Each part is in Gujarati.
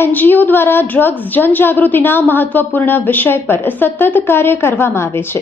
એનજીઓ દ્વારા ડ્રગ્સ જનજાગૃતિના મહત્વપૂર્ણ વિષય પર સતત કાર્ય કરવામાં આવે છે.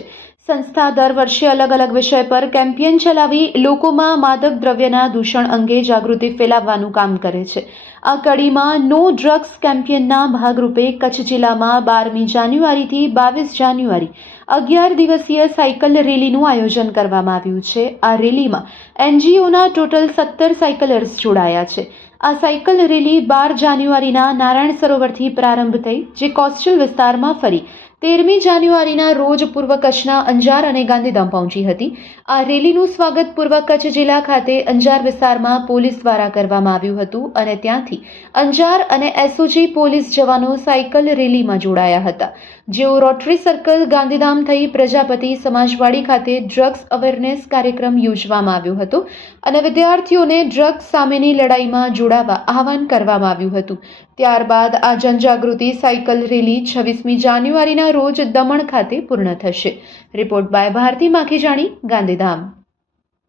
સંસ્થા દર વર્ષે અલગ અલગ વિષય પર કેમ્પેન ચલાવી લોકોમાં માદક દ્રવ્યના દૂષણ અંગે જાગૃતિ ફેલાવવાનું કામ કરે છે. આ કડીમાં નો ડ્રગ્સ કેમ્પેનના ભાગરૂપે કચ્છ જિલ્લામાં બારમી જાન્યુઆરીથી બાવીસ જાન્યુઆરી અગિયાર દિવસીય સાયકલ રેલીનું આયોજન કરવામાં આવ્યું છે. આ રેલીમાં એનજીઓના ટોટલ સત્તર સાયકલર્સ જોડાયા છે. આ સાયકલ રેલી બાર જાન્યુઆરીના નારાયણ સરોવરથી પ્રારંભ થઈ જે કોસ્ટલ વિસ્તારમાં ફરી. તેરમી જાન્યુઆરીના રોજ પૂર્વ કચ્છના અંજાર અને ગાંધીધામ પહોંચી હતી. આ રેલીનું સ્વાગત પૂર્વ કચ્છ જિલ્લા ખાતે અંજાર વિસ્તારમાં પોલીસ દ્વારા કરવામાં આવ્યું હતું અને ત્યાંથી અંજાર અને એસઓજી પોલીસ જવાનો સાયકલ રેલીમાં જોડાયા હતા. જેઓ રોટરી સર્કલ ગાંધીધામ થઈ પ્રજાપતિ સમાજવાડી ખાતે ડ્રગ્સ અવેરનેસ કાર્યક્રમ યોજવામાં આવ્યો હતો અને વિદ્યાર્થીઓને ડ્રગ્સ સામેની લડાઈમાં જોડાવા આહવાન કરવામાં આવ્યું હતું. ત્યારબાદ આ જનજાગૃતિ સાયકલ રેલી છવ્વીસમી જાન્યુઆરીના રોજ દમણ ખાતે પૂર્ણ થશે. Report by Bharati Makhijani, Gandhidham.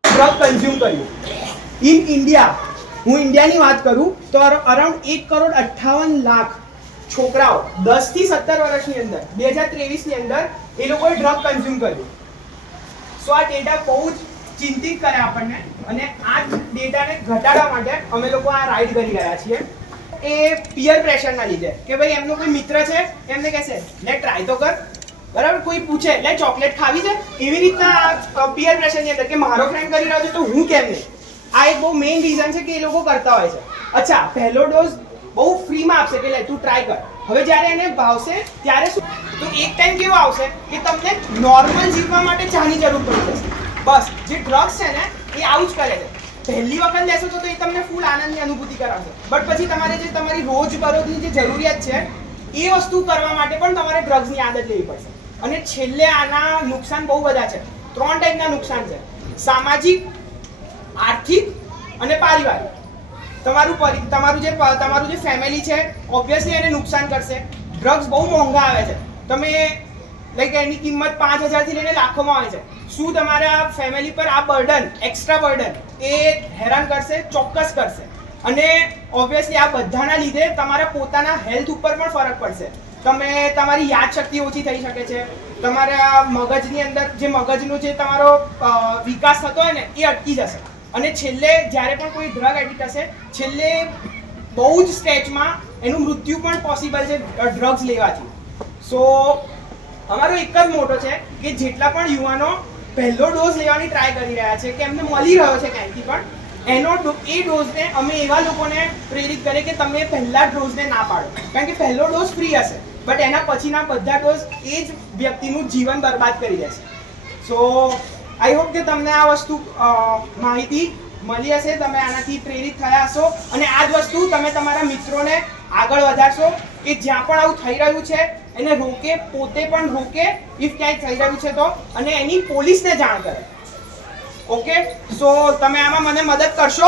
Drug consume કર્યું. ઇન ઇન્ડિયા હું ઇન્ડિયાની વાત કરું, તો અરાઉન્ડ એક કરોડ અઠ્ઠાવન લાખ છોકરાઓ દસથી સત્તર વર્ષની અંદર, બે હજાર ત્રેવીસની અંદર એ લોકોએ ડ્રગ કન્ઝ્યુમ કર્યું. સો આ ડેટા બહુ જ ચિંતિત કરે આપણને અને આ ડેટાને ઘટાડવા માટે અમે લોકો આ રાઇડ કરી રહ્યા છીએ. એ પિયર પ્રેશરના લીધે કે ભાઈ એમનો કોઈ મિત્ર છે? એમને કહેશે, લે ટ્રાય તો કર. બરાબર? કોઈ પૂછે, લે ચોકલેટ ખાવી છે? એવી રીતના પિયર પ્રેશરની અંદર કે મારો ફ્રેન્ડ કરી રહ્યો છે તો હું કેમ નહીં? આ એક બહુ મેઇન રીઝન છે કે એ લોકો કરતા હોય છે. અચ્છા, પહેલો ડોઝ બહુ ફ્રીમાં આપશે કે, લે, તું ટ્રાય કર. હવે જ્યારે એને ભાવશે, ત્યારે શું? તો એક ટાઈમ કેવો આવશે કે તમને નોર્મલ જીવવા માટે ચાની જરૂર પડી જશે બસ, જે ડ્રગ્સ છે ને, એ આવું જ કરે છે. પહેલી વખત લેશો તો એ તમને ફૂલ આનંદની અનુભૂતિ કરાવશે. બટ પછી તમારે જે તમારી રોજબરોજની જે જરૂરિયાત છે, એ વસ્તુ કરવા માટે પણ તમારે ડ્રગ્સની આદત લેવી પડશે. અને છેલ્લે આના નુકસાન બહુ બધા છે. ત્રણ ટાઈપના નુકસાન છે. સામાજિક, આર્થિક અને પારિવારિક. તમારું પરિ, તમારું જે તમારું જે ફેમિલી છે ઓબ્વિયસલી એને નુકસાન કરશે. ડ્રગ્સ બહુ મોંઘા આવે છે. તમે લાઈક એની કિંમત પાંચ હજારથી લઈને લાખોમાં આવે છે. શું તમારા ફેમિલી પર આ બર્ડન એક્સ્ટ્રા બર્ડન એ હેરાન કરશે? ચોક્કસ કરશે. અને ઓબ્વિયસલી આ બધાના લીધે તમારા પોતાના હેલ્થ ઉપર પણ ફરક પડશે. તમે, તમારી યાદશક્તિ ઓછી થઈ શકે છે. તમારા મગજની અંદર, જે મગજનો જે તમારો વિકાસ થતો હોય ને, એ અટકી જશે. અને છેલ્લે જ્યારે પણ કોઈ ડ્રગ એડિક્ટ હશે, છેલ્લે બહુ જ સ્ટેજમાં એનું મૃત્યુ પણ પોસિબલ છે ડ્રગ્સ લેવાથી. સો અમારો એક જ મોટો છે કે જેટલા પણ યુવાનો પહેલો ડોઝ લેવાની ટ્રાય કરી રહ્યા છે કે એમને મળી રહ્યો છે ક્યાંયથી પણ, એનો એ ડોઝને અમે એવા લોકોને પ્રેરિત કરીએ કે તમે પહેલા ડોઝને ના પાડો. કારણ કે પહેલો ડોઝ ફ્રી હશે બટ એના પછીના બધા ડોઝ એ જ વ્યક્તિનું જીવન બરબાદ કરી દેશે સો આઈ હોપ કે તમને આ વસ્તુ માહિતી મળી હશે, તમે આનાથી પ્રેરિત થયા હશો, અને આ જ વસ્તુ તમે તમારા મિત્રોને આગળ વધારશો કે જ્યાં પણ આવું થઈ રહ્યું છે, એને રોકે, પોતે પણ રોકે ઇફ ક્યાંય થઈ રહ્યું છે તો, અને એની પોલીસને જાણ કરે. ઓકે સો તમે આમાં મને મદદ કરશો?